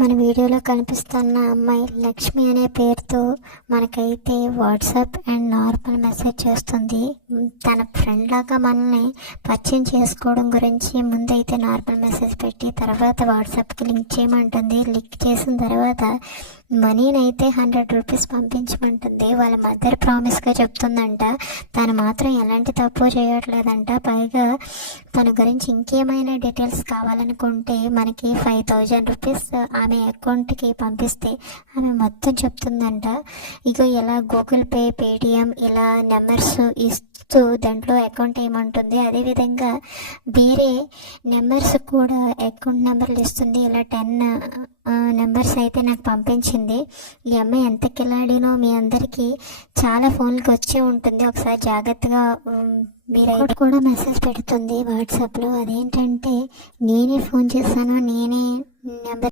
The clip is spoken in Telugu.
మన వీడియోలో కనిపిస్తున్న అమ్మాయి లక్ష్మి అనే పేరుతో మనకైతే వాట్సాప్ అండ్ నార్మల్ మెసేజ్ చేస్తుంది. తన ఫ్రెండ్ లాగా మనల్ని పరిచయం చేసుకోవడం గురించి ముందైతే నార్మల్ మెసేజ్ పెట్టి తర్వాత వాట్సాప్కి లింక్ చేయమంటుంది. లింక్ చేసిన తర్వాత మనీని అయితే 100 రూపీస్ పంపించమంటుంది. వాళ్ళ మదర్ ప్రామిస్గా చెప్తుందంట. తను మాత్రం ఎలాంటి తప్పు చేయట్లేదంట. పైగా తన గురించి ఇంకేమైనా డీటెయిల్స్ కావాలనుకుంటే మనకి 5000 రూపీస్ ఆమె అకౌంట్కి పంపిస్తే ఆమె మొత్తం చెప్తుందంట. ఇక ఇలా గూగుల్ పే, పేటిఎం ఇలా నెంబర్స్ ఇస్తూ దాంట్లో అకౌంట్ ఏమంటుంది. అదేవిధంగా వేరే నెంబర్స్ కూడా అకౌంట్ నెంబర్లు ఇస్తుంది. ఇలా 10 నెంబర్స్ అయితే నాకు పంపించింది. ఈ అమ్మాయి ఎంత కిలాడినో మీ అందరికీ చాలా ఫోన్లకు వచ్చే ఉంటుంది. ఒకసారి జాగ్రత్తగా మీరైతే కూడా మెసేజ్ పెడుతుంది వాట్సాప్లో. అదేంటంటే నేనే ఫోన్ చేశాను, నేనే నెంబర్